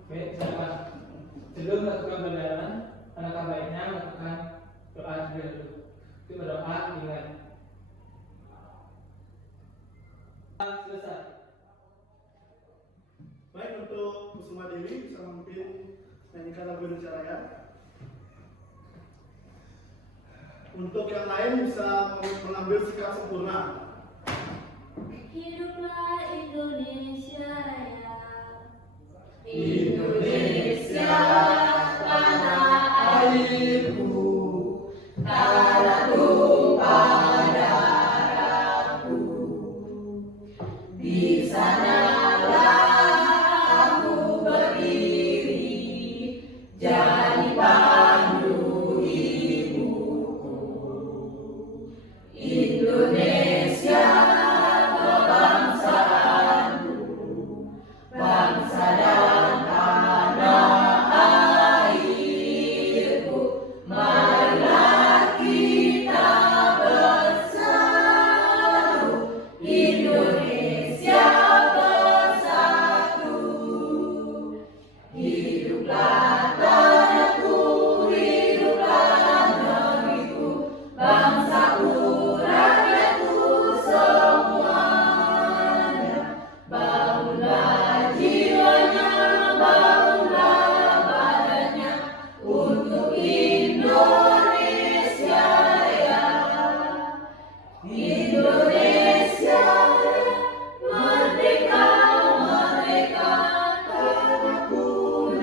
Oke, silakan. Sebelum melakukan pembelajaran, alangkah baiknya melakukan doa terlebih dahulu. Itu berdoa ingat. Selesai. Baik, untuk Kusuma Dewi bisa memimpin nyanyikan lagu Indonesia Raya. Untuk yang lain bisa mengambil sikap sempurna. Hiduplah Indonesia Raya. Indonesia tanah airku, tanah tumpah darahku. Di sanalah aku berdiri, jadi pandu ibuku. Indonesia kebangsaanku, bangsa dan tanah airku. Marilah kita bersatu, Indonesia bersatu. Hiduplah tanahku, hiduplah negeriku, bangsaku, rakyatku semuanya. Bangunlah jiwanya, bangunlah badannya untuk Indonesia Raya. Indonesia Raya, merdeka, merdeka, tanahku,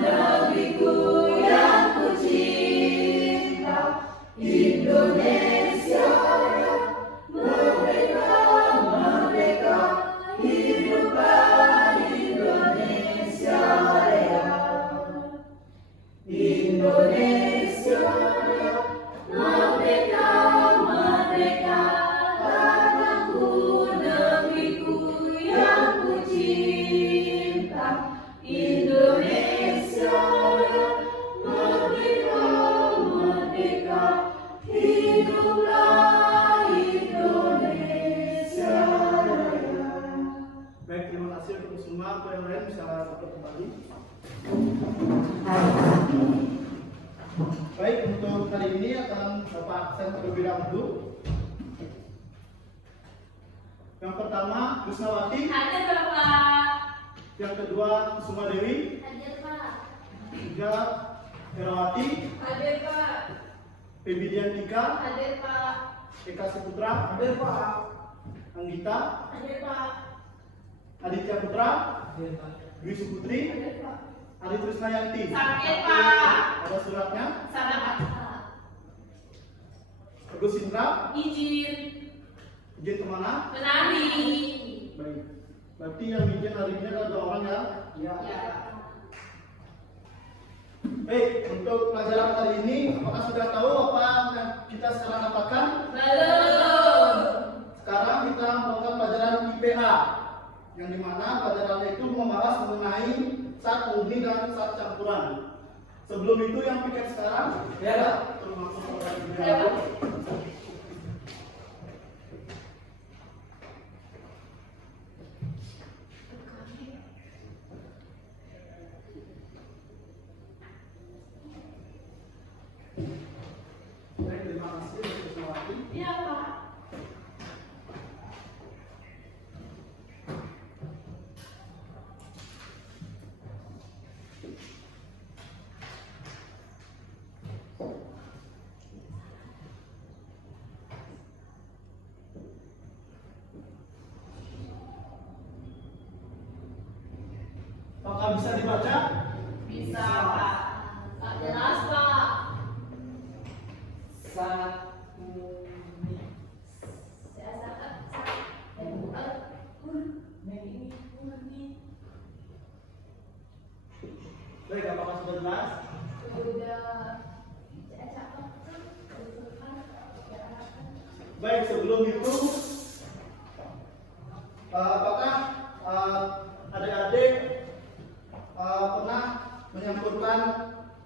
negeriku yang ku cinta. Indonesia Raya, merdeka, merdeka, hiduplah Indonesia Raya. Indonesia Raya, merdeka, merdeka, tanahku, negeriku yang ku cinta. Indonesia Raya, merdeka, merdeka, hiduplah Indonesia Raya. Baik, terima kasih untuk Kusuma. Untuk yang lain bisa duduk kembali. Baik, untuk kali ini akan Bapak absen terlebih dahulu. Yang pertama, Kusnawati. Hadir Bapak. Yang kedua, Kusuma Dewi. Hadir Pak. Tiga, Herawati. Hadir Pak. Febidian Tika. Hadir Pak. Eka Saputra. Hadir Pak. Anggita. Hadir Pak. Aditya Putra. Hadir, Pak. Dwi Suputri. Hadir Pak. Adi Trisnayanti. Sakit Pak. Ada suratnya. Selamat. Agus Indra. Izin Izin kemana? menari. Baik. Berarti yang izin hari ini adalah 2 orang ya? Ya. Baik, untuk pelajaran kali ini, apakah sudah tahu apa yang kita sekarang dapatkan? Belum. Sekarang kita melakukan pelajaran IPA, yang dimana pelajarannya itu membahas mengenai sat murni dan sat campuran. Sebelum itu yang pikir sekarang, Ya. termasuk pelajaran IPA. Ya, Pak. Baik, terima kasih untuk Kusnawati. Iya Pak. Apakah bisa dibaca? Bisa Pak. Tak jelas Pak. Sat murni. Baik, apakah sudah jelas? Baik, sebelum itu, apakah adik-adik pernah menyampurkan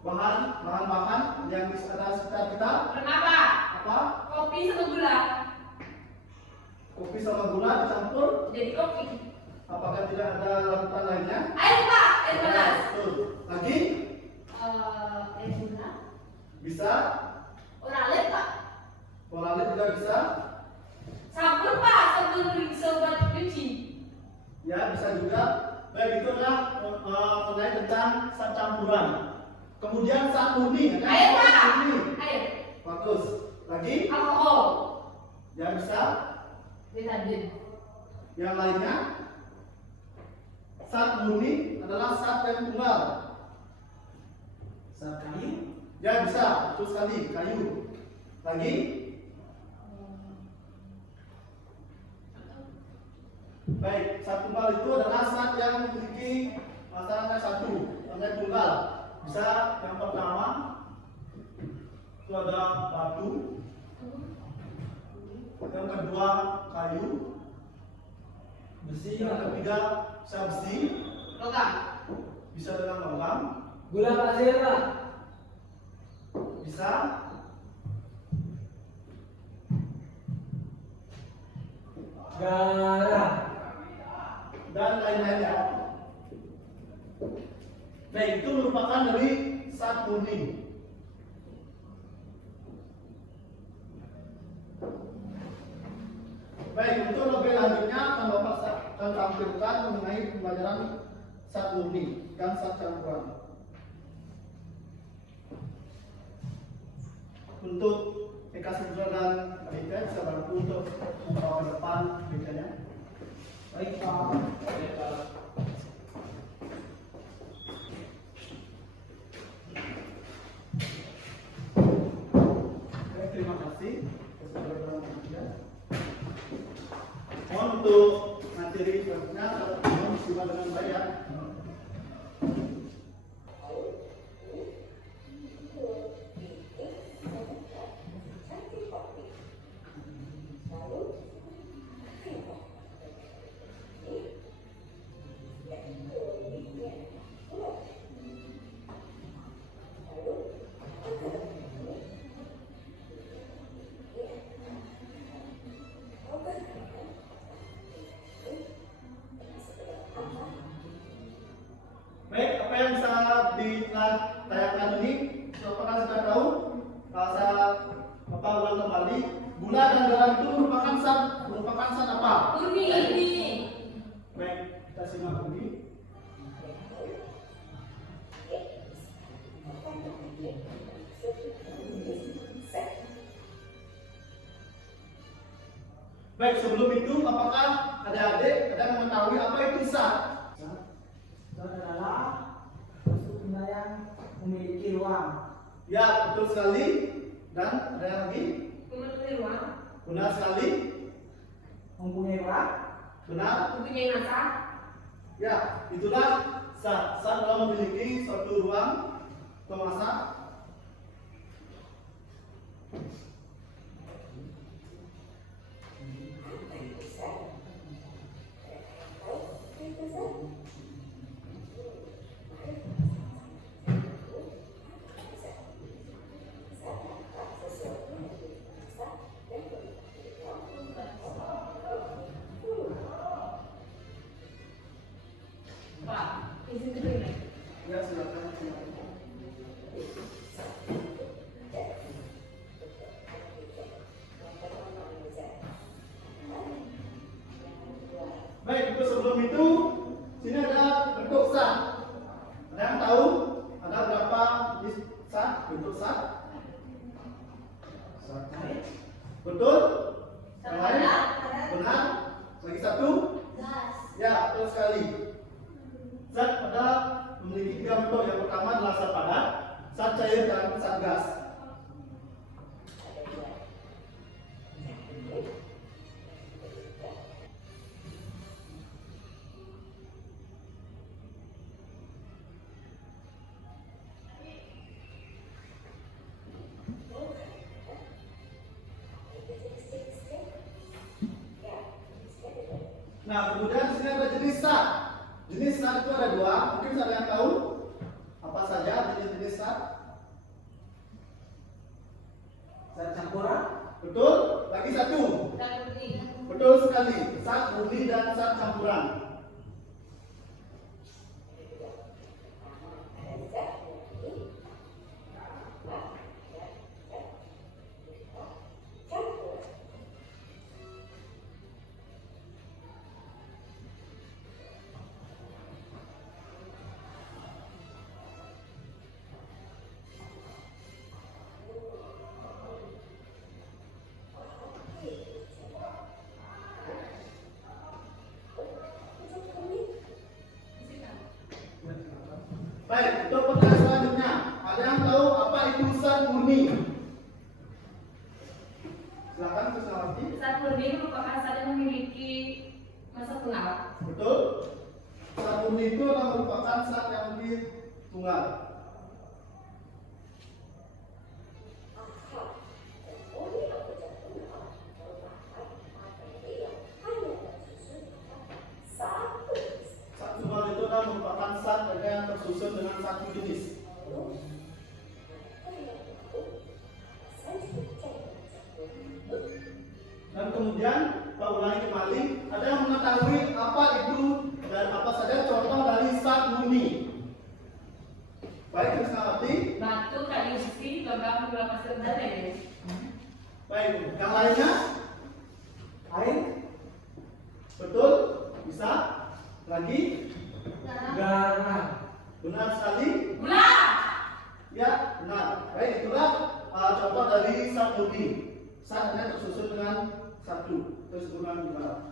bahan-bahan yang ada sekitar kita? Pernah Pak? Apa? Kopi sama gula. Kopi sama gula dicampur? Jadi kopi. Apakah tidak ada larutan lainnya? Air Pak. air panas. Betul. Lagi? Air gula. Bisa? Oralet Pak. Oralit juga bisa? Sabun Pak, sabun cuci. Ya, bisa juga. Baik, itu adalah mengenai tentang zat campuran. Kemudian zat murni. ada Air Pak. zat murni. Air. Bagus. Lagi? Alkohol. Ya, bisa. Betadine. Yang lainnya? Zat murni adalah zat yang tunggal. Zat kayu. Ya, bisa. Betul sekali. Kayu. Lagi? Baik, zat tunggal itu adalah zat yang memiliki masalahnya satu, namanya tunggal. Bisa yang pertama itu ada batu, yang kedua kayu, Besi. yang ketiga bisa besi, Logam. bisa dengan logam, Gula pasir Pak. bisa Garam. dan lain-lainnya. Baik, itu merupakan dari zat murni. Baik, untuk lebih lanjutnya akan Bapak akan tampilkan mengenai pembelajaran zat murni dan zat campuran. Untuk Eka Sudra dan Aditya bisa bantu untuk membawa ke depan berikutnya. Baik Pak. Baik, Pak. Baik, terima kasih. Mohon untuk materi berikutnya mohon disimak dengan baik ya. Baik, apa yang bisa ditayangkan ini, apakah sudah tahu? Rasa apa ulang kembali? Gula dan garam itu merupakan zat apa? Murni. Baik, kita simak dulu. Baik, sebelum itu apakah adik-adik ada yang mengetahui apa itu zat? Zat adalah suatu benda yang memiliki ruang. Ya, betul sekali. Dan ada yang lagi? Mempunyai ruang. Benar sekali. Mempunyai ruang. Benar. Mempunyai masa. Ya, itulah zat. Zat adalah memiliki suatu ruang atau massa. Pak, izin kedua. Ya, silakan. Baik, itu sebelum itu sini ada bentuk zat. Ada yang tahu ada berapa jenis zat, bentuk zat? Zat air. Betul? Yang lain? Benar. Benar? Lagi satu? Gas. Ya, betul sekali. Zat adalah memiliki tiga bentuk. Yang pertama adalah zat padat, zat cair, dan zat gas. Nah, kemudian di sini ada jenis zat. Jenis zat itu ada dua. Mungkin ada yang tahu apa saja jenis-jenis zat? Zat campuran. Betul? Lagi satu. Dan murni. Betul sekali. Zat murni dan zat campuran. Baik, untuk pertanyaan selanjutnya, ada yang tahu apa itu zat murni? Silakan Krisnawati. Zat murni merupakan zat yang memiliki massa tunggal. Betul. Zat murni itu adalah merupakan zat yang memiliki tunggal. Zat tunggal itu adalah merupakan zat yang tersusun dengan satu jenis. Dan kemudian Pak ulangi kembali, ada yang mengetahui apa itu dan apa saja contoh dari zat murni? Baik, Krisnawati. Batu, kayu besi, logam, gula pasir, dan lain-lain. Baik, yang lainnya? Air? Betul? Bisa? Lagi? Garam. Benar sekali? Gula. Ya, benar. Baik, itulah contoh dari zat murni. Zat hanya tersusun dengan satu, terus dengan dua.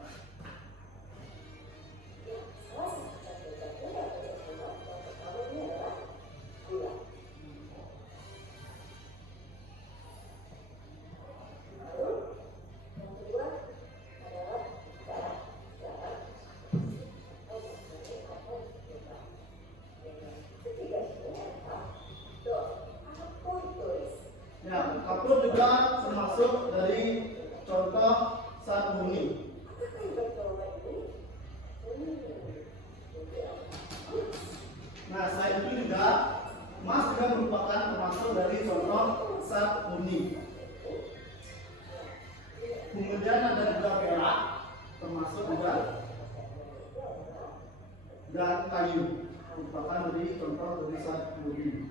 Ya, kapur juga termasuk dari contoh zat murni. Nah, selain itu juga emas juga merupakan termasuk dari contoh zat murni. Kemudian ada juga perak, termasuk juga, dan kayu merupakan dari contoh dari zat murni.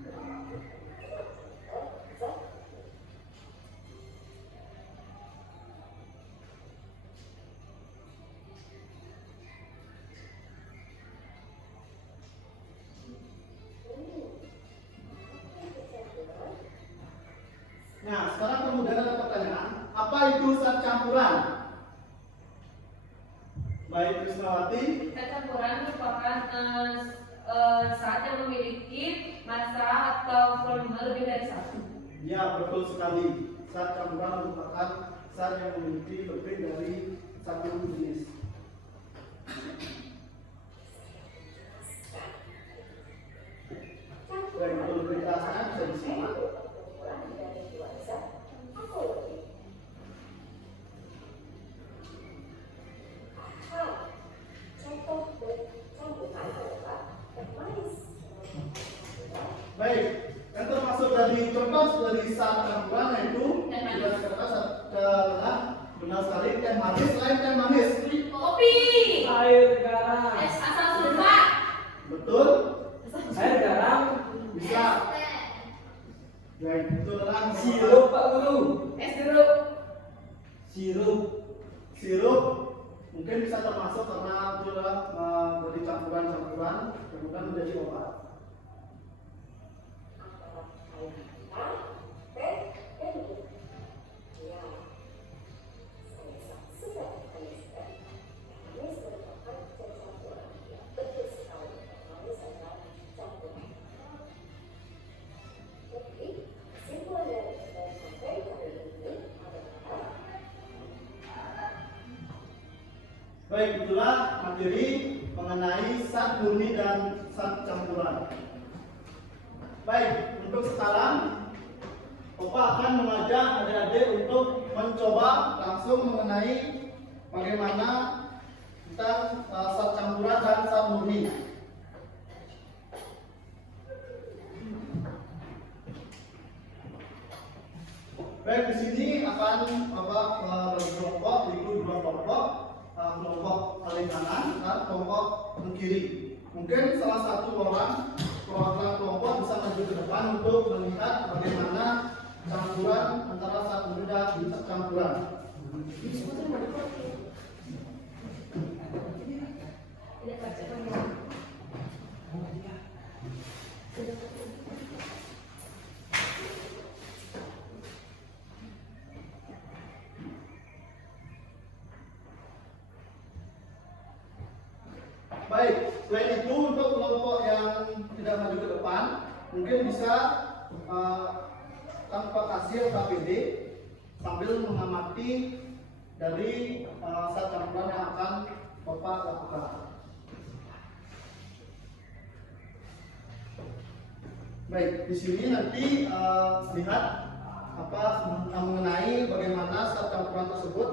Nah, sekarang kemudian ada pertanyaan, apa itu zat campuran? Baik, Krisnawati. Zat campuran merupakan zat yang memiliki massa atau volume lebih dari satu. Ya, betul sekali. Zat campuran merupakan zat yang memiliki lebih dari satu jenis. Baik, untuk lebih jelasnya bisa disimak. Baik, yang termasuk dari contoh dari zat campuran yaitu adalah benar sekali teh manis. Selain teh manis, Kopi. Air garam. Es asam sulfat. betul? Air garam. Bisa. Baik, itu adalah Sirup Pak Guru. Es jeruk. Sirup. sirup mungkin bisa termasuk karena itu adalah dari campuran-campuran kemudian menjadi obat. Baik, itulah materi mengenai zat murni dan zat campuran. Baik, untuk sekarang Opa akan mengajak adik-adik untuk mencoba langsung mengenai bagaimana tentang zat campuran dan zat murni. Baik, di sini akan berkelompok, yaitu dua kelompok. Kelompok paling kanan dan kelompok ke kiri. Mungkin salah satu orang perwakilan kelompok bisa maju ke depan untuk melihat bagaimana campuran antara zat murni dan zat campuran. Baik, selain itu untuk kelompok yang tidak maju ke depan, mungkin bisa tanpa kasih KPD sambil mengamati dari saat campuran yang akan Bapak lakukan. Baik, di sini nanti lihat apa mengenai bagaimana saat campuran tersebut.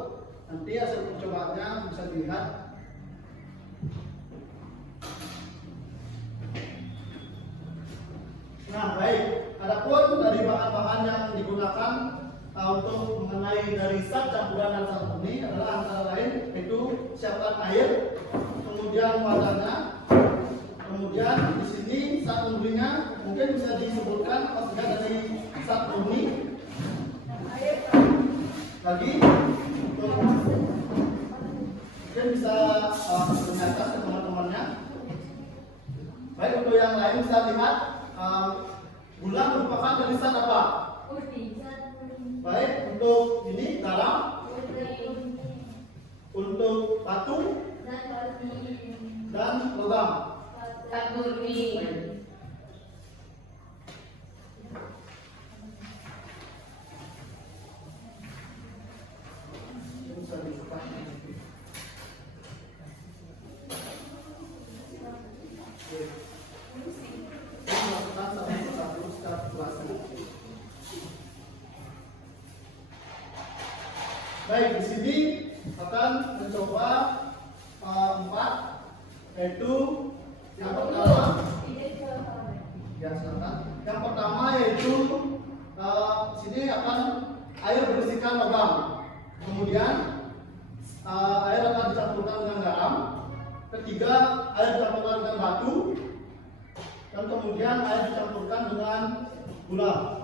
Nanti hasil percobaannya bisa dilihat. Nah, baik. Adapun dari bahan-bahan yang digunakan untuk mengenai dari zat campuran dan zat murni adalah antara lain itu siapkan air, kemudian wadahnya, kemudian di sini zat murninya mungkin bisa disebutkan apabila dari zat murni lagi mungkin bisa menyatas ke teman-temannya. Baik, untuk yang lain bisa lihat gula merupakan dari zat apa? Baik, untuk ini garam, untuk batu dan logam. Zat murni. Bisa dibuka. Baik, di sini akan mencoba 4, yaitu yang pertama, ya silakan. Yang pertama yaitu sini akan air berisikan logam, kemudian air akan dicampurkan dengan garam, ketiga air dicampurkan dengan batu, dan kemudian air dicampurkan dengan gula.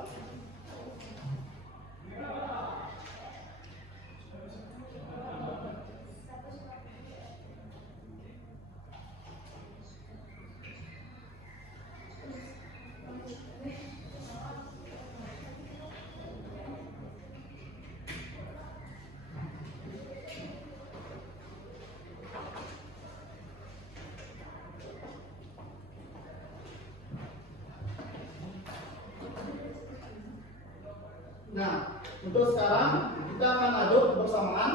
Nah, untuk sekarang kita akan aduk bersamaan.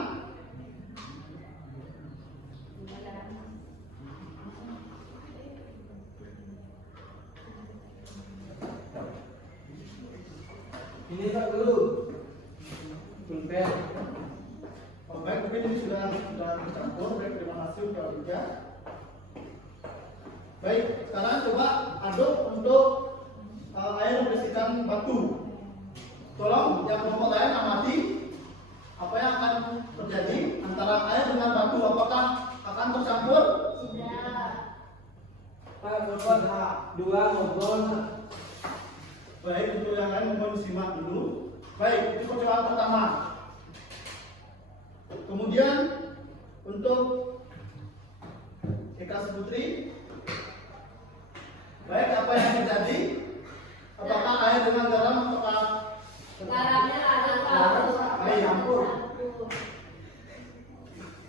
Ini tak dulu. Pulpen. Oh, baik, mungkin ini sudah tercampur. Baik, terima kasih untuk Alika. Baik, sekarang coba aduk untuk air berisikan batu. Tolong yang kelompok lain amati apa yang akan terjadi antara air dengan batu. Apakah akan tercampur? Pak, dapat dua ngobrol. Baik, untuk yang lain mohon disimak dulu. Baik, itu percobaan pertama. Kemudian untuk Eka Putri, baik, apa yang terjadi? Apakah air dengan garam apakah Garamnya ada air campur?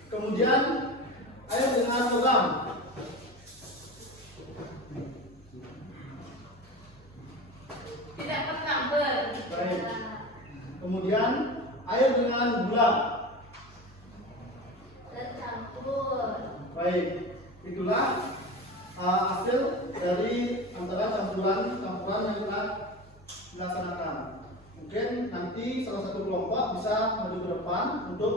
Kemudian air dengan logam. tidak tercampur. Baik. Kemudian air dengan gula. Tercampur. Baik, itulah hasil dari antara campuran yang kita laksanakan. Mungkin nanti salah satu kelompok bisa maju ke depan untuk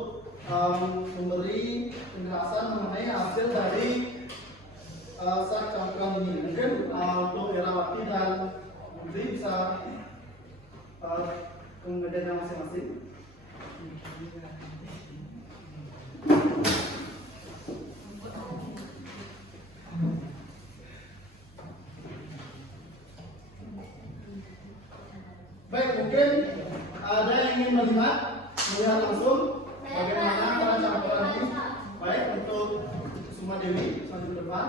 memberi penjelasan mengenai hasil dari zat campuran ini. Mungkin untuk Erawati dan Putri bisa ke meja masing-masing. Baik, mungkin ada yang ingin melihat langsung bagaimana cara campuran ini. Baik, untuk Suma Dewi maju ke depan.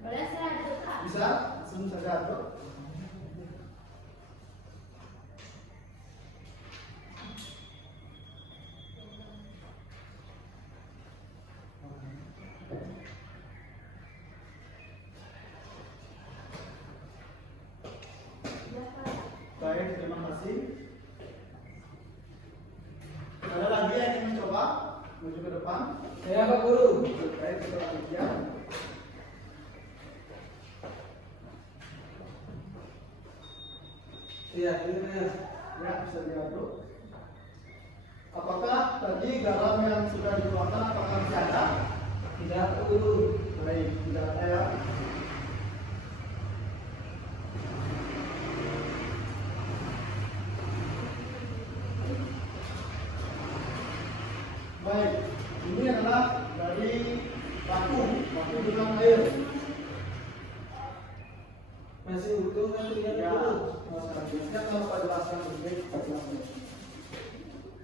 Boleh saya aduk, Kak? Bisa, langsung saja aduk. Iya, ini ya. Ya, bisa diaduk. Apakah tadi garam yang sudah dituangkan apakah masih ada? Tidak perlu. Baik, tidak ada ya. Baik, ini adalah dari batu dengan air. Masih utuh kan tidak Ya, perlu. selanjutnya kalau Pak jelaskan lebih jelaskan.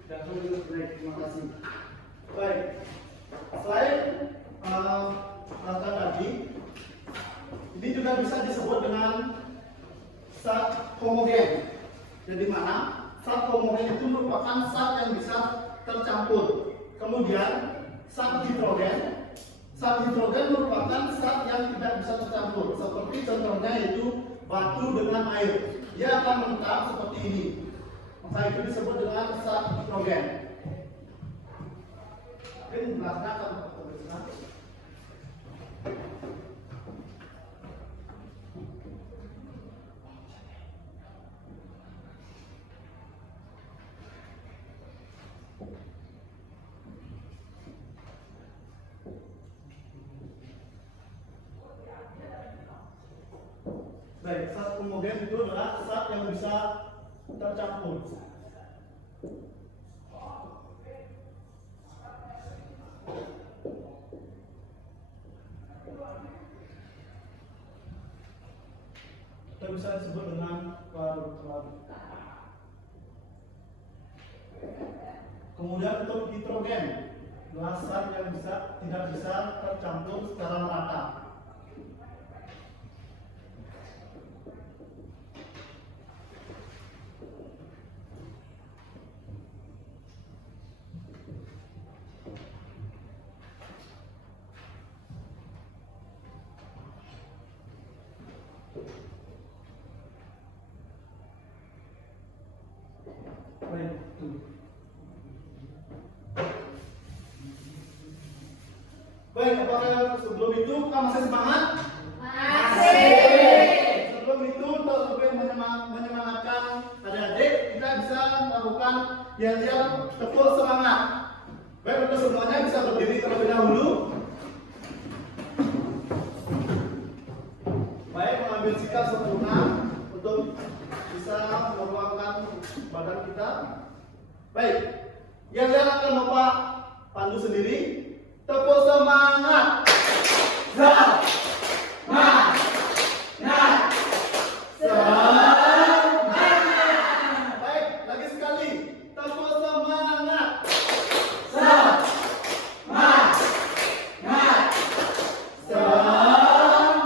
Dan perlu. Baik, terima kasih. Baik, selain rata tadi, ini juga bisa disebut dengan zat homogen. Jadi mana zat homogen itu merupakan zat yang bisa tercampur. Kemudian zat hidrogen merupakan zat yang tidak bisa tercampur. Seperti contohnya yaitu batu dengan air, dia akan menetap seperti ini. Maka itu disebut dengan zat hidrogen. Mungkin jelasnya akan tertuliskan. Baik, zat homogen itu adalah zat yang bisa tercampur. Kita bisa disebut dengan larut-larut. Kemudian untuk nitrogen, adalah zat yang tidak bisa tercampur secara merata. Baik, baik, apakah sebelum itu kamu masih semangat? Sebelum itu untuk lebih menyemangatkan adik-adik, kita bisa melakukan yel-yel tepuk semangat. Baik, untuk semuanya bisa berdiri terlebih dahulu. Baik, mengambil sikap sempurna untuk bisa meluangkan badan kita. Baik, yel-yel akan Bapak pandu sendiri. Tepuk semangat. Baik, lagi sekali. Tepuk semangat.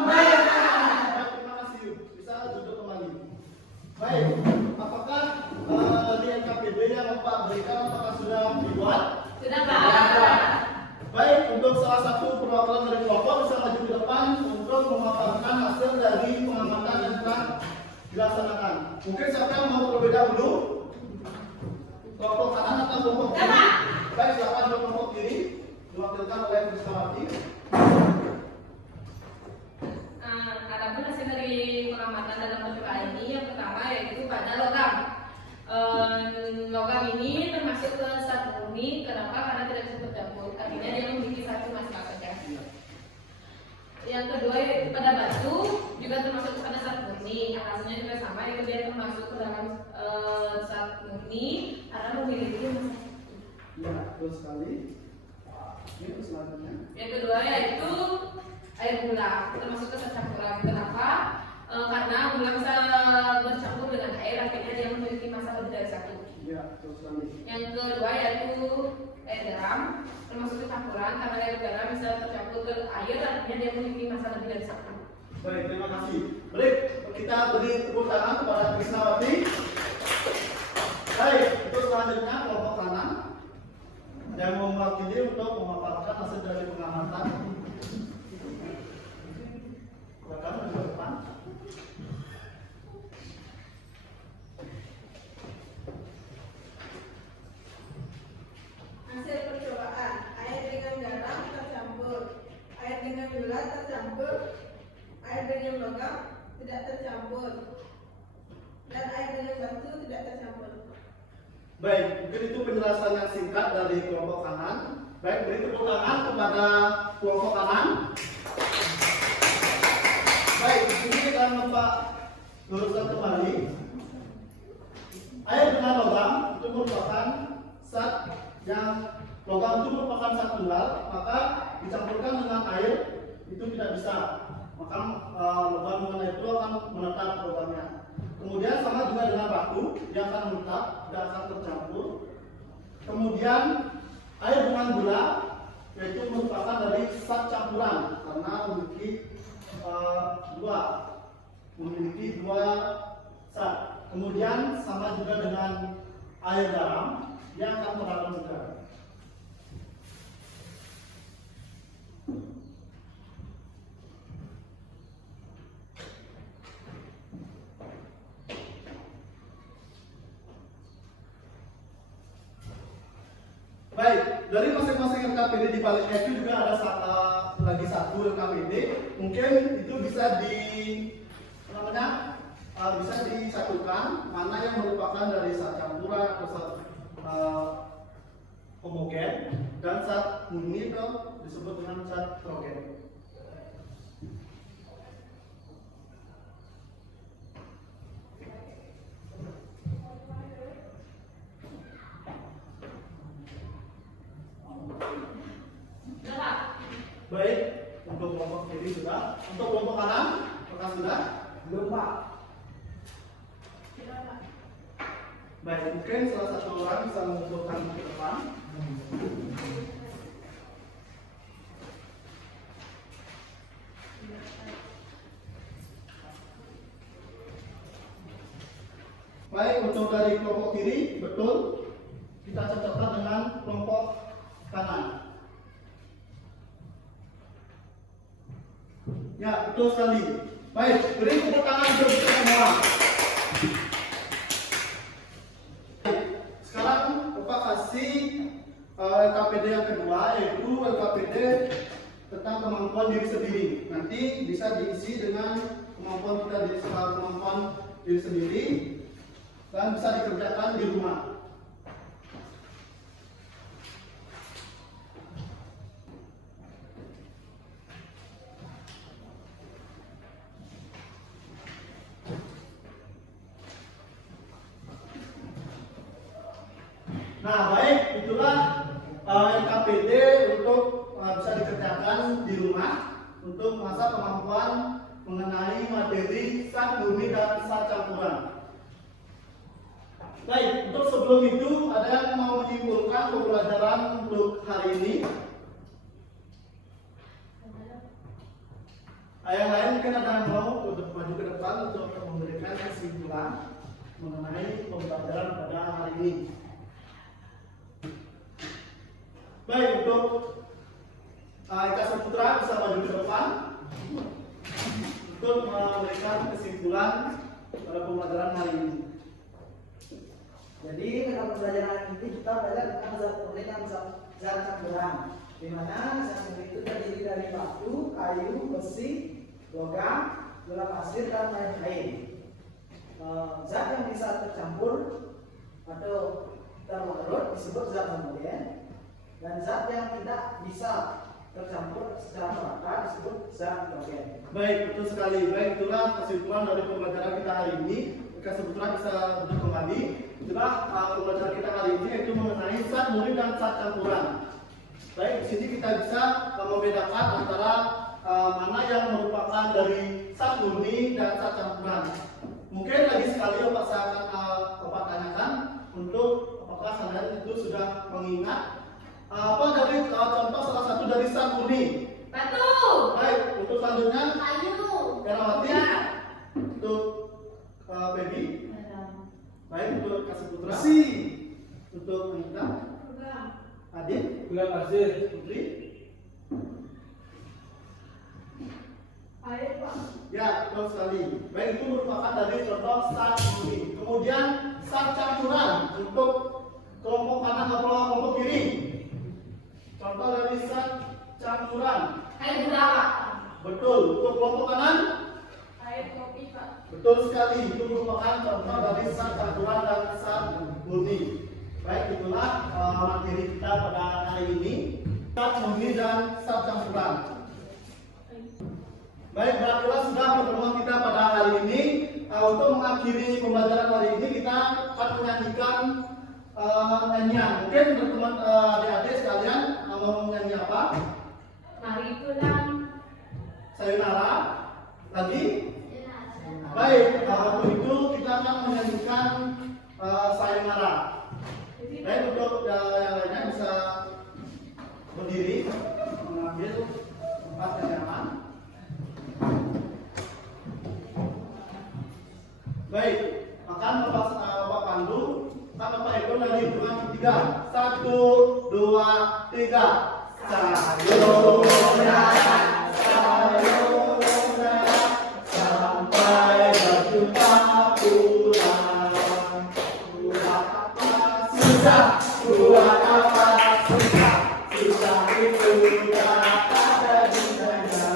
Baik, terima kasih. Bisa duduk kembali. Baik, apakah di NKPD yang Bapak berikan apakah sudah dibuat? Sudah, Pak. Baik, untuk salah satu perwakilan dari kelompok bisa maju ke depan untuk memaparkan hasil dari pengamatan yang telah dilaksanakan. Mungkin siapa yang mau terlebih dahulu? Kelompok kanan atau kelompok kiri? Baik, silakan untuk kelompok kiri diwakilkan oleh Krisnawati. Adapun hasil dari pengamatan dalam percobaan ini yang pertama yaitu pada logam. Logam ini termasuk ke zat murni. Kenapa? Karena tidak bisa bercampur. Artinya dia memiliki satu masalah saja. Yang kedua yaitu pada batu juga termasuk pada zat murni. Hasilnya juga sama, yaitu dia termasuk ke dalam zat murni karena memiliki masalah. Ya, betul sekali. Ini selanjutnya. Yang kedua yaitu air gula, termasuk kecampuran. Kenapa? Karena gula bisa bercampur dengan air, akhirnya dia memiliki massa lebih dari satu. Ya, betul sekali. Yang kedua yaitu air garam, termasuk kecampuran karena air garam bisa tercampur ke air, artinya dia memiliki massa lebih dari satu. Baik, terima kasih. Baik, kita beri tepuk tangan kepada Krisnawati. Baik, untuk selanjutnya kelompok kanan yang mewakili untuk memaparkan hasil dari pengamatan. Silakan ke depan. Hasil percobaan, air dengan garam tercampur, air dengan gula tercampur, air dengan logam tidak tercampur. dan air dengan batu tidak tercampur. Baik, mungkin itu penjelasan yang singkat dari kelompok kanan. Baik, beri tepuk tangan kepada kelompok kanan. Baik, di sini kita Bapak luruskan kembali. Air dengan logam itu merupakan zat yang logam itu merupakan zat tunggal, maka dicampurkan dengan air itu tidak bisa. Maka logam dengan air itu akan menetap logamnya. Kemudian sama juga dengan batu, dia akan menetap, tidak akan tercampur. Kemudian air dengan gula yaitu merupakan dari zat campuran karena memiliki dua zat. Kemudian sama juga dengan air garam, dia akan merata juga. Baik, dari masing-masing LKPD di baliknya itu juga ada lagi satu LKPD. Mungkin itu bisa bisa disatukan mana yang merupakan dari zat campuran atau zat homogen dan zat murni itu disebut dengan zat heterogen. Baik, untuk kelompok kiri sudah. Untuk kelompok kanan, apakah sudah? Belum, Pak. Baik, mungkin salah satu orang bisa mengumpulkan ke depan. Baik, untuk dari kelompok kiri, betul. Kita cocokkan dengan kelompok kanan. Ya, betul sekali. Baik, beri tepuk tangan untuk kita semua. Sekarang Bapak kasih LKPD yang kedua, yaitu LKPD tentang kemampuan diri sendiri. Nanti bisa diisi dengan kemampuan diri sendiri dan bisa dikerjakan di rumah. Nah, baik, itulah LKPD untuk bisa dikerjakan di rumah untuk mengasah kemampuan mengenai materi zat murni dan zat campuran. Baik, untuk sebelum itu ada yang mau menyimpulkan pembelajaran untuk hari ini? Yang lain mungkin ada yang mau maju ke depan untuk memberikan kesimpulan mengenai pembelajaran pada hari ini. Baik, untuk Eka Saputra bisa maju ke depan untuk memberikan kesimpulan pada pembelajaran hari ini. Jadi dalam pembelajaran ini kita belajar tentang zat murni dan zat campuran, di mana zat murni itu terdiri dari batu, kayu, besi, logam, gula pasir dan lain-lain. Zat yang bisa tercampur atau terlarut disebut zat homogen. Dan zat yang tidak bisa tercampur secara merata disebut zat heterogen. Baik, betul sekali. Baik, itulah kesimpulan dari pembelajaran kita hari ini. Eka Saputra bisa duduk kembali. Itulah pembelajaran kita hari ini, yaitu mengenai zat murni dan zat campuran. Baik, di sini kita bisa membedakan antara mana yang merupakan dari zat murni dan zat campuran. Mungkin lagi sekali saya akan Bapak tanyakan untuk apakah kalian itu sudah mengingat apa dari contoh salah satu dari zat murni? Batu. Baik, untuk selanjutnya Kayu. Herawati. Ya. Untuk Baby. Baik, untuk Kasih Putra. Besi. Untuk Anita. Logam. Adit. Gula pasir. Putri. Air, Pak. Ya, betul sekali. Baik, itu merupakan dari contoh zat murni. Kemudian zat campuran untuk kelompok kanan atau kelompok kiri. Contoh dari zat campuran. Air gula. Betul. Untuk kelompok kanan, Air Air kopi, Pak. Betul sekali, itu merupakan contoh dari zat campuran dan zat murni. Baik, itulah materi kita pada hari ini, zat murni dan zat campuran. Baik, berakhirlah sudah pertemuan kita pada hari ini. Untuk mengakhiri pembelajaran hari ini, kita akan menyanyikan nyanyian. Mungkin teman-teman adik-adik sekalian mau nyanyi apa? Mari pulang. Sayonara. Lagi? Baik, untuk itu kita akan menyanyikan sayonara. Baik, untuk yang lainnya bisa berdiri, mengambil tempat yang nyaman. Baik, akan Bapak Pandu, Bapak Eko dari hitungan ketiga. 1, 2, 3. Sayonara, sayonara, sampai berjumpa pulang. Buat apa susah, buat apa susah, susah itu tak ada gunanya.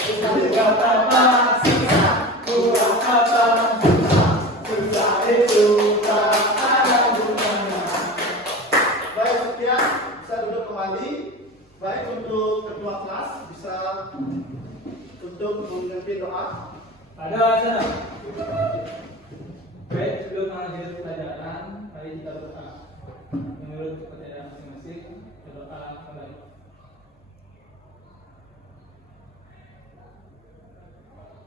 Buat apa susah, buat apa susah, susah itu tak ada gunanya. Baik, sekian, bisa duduk kembali. Baik, untuk ketua kelas bisa untuk memimpin doa. Ada sana. Baik, sebelum mengakhiri pelajaran, mari kita berdoa. Menurut kepercayaan masing-masing, berdoa kembali.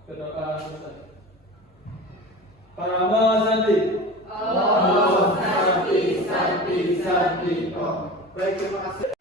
Berdoa selesai. Parama Santi. Oh, Santi, Santi, Santi. Baik, terima kasih.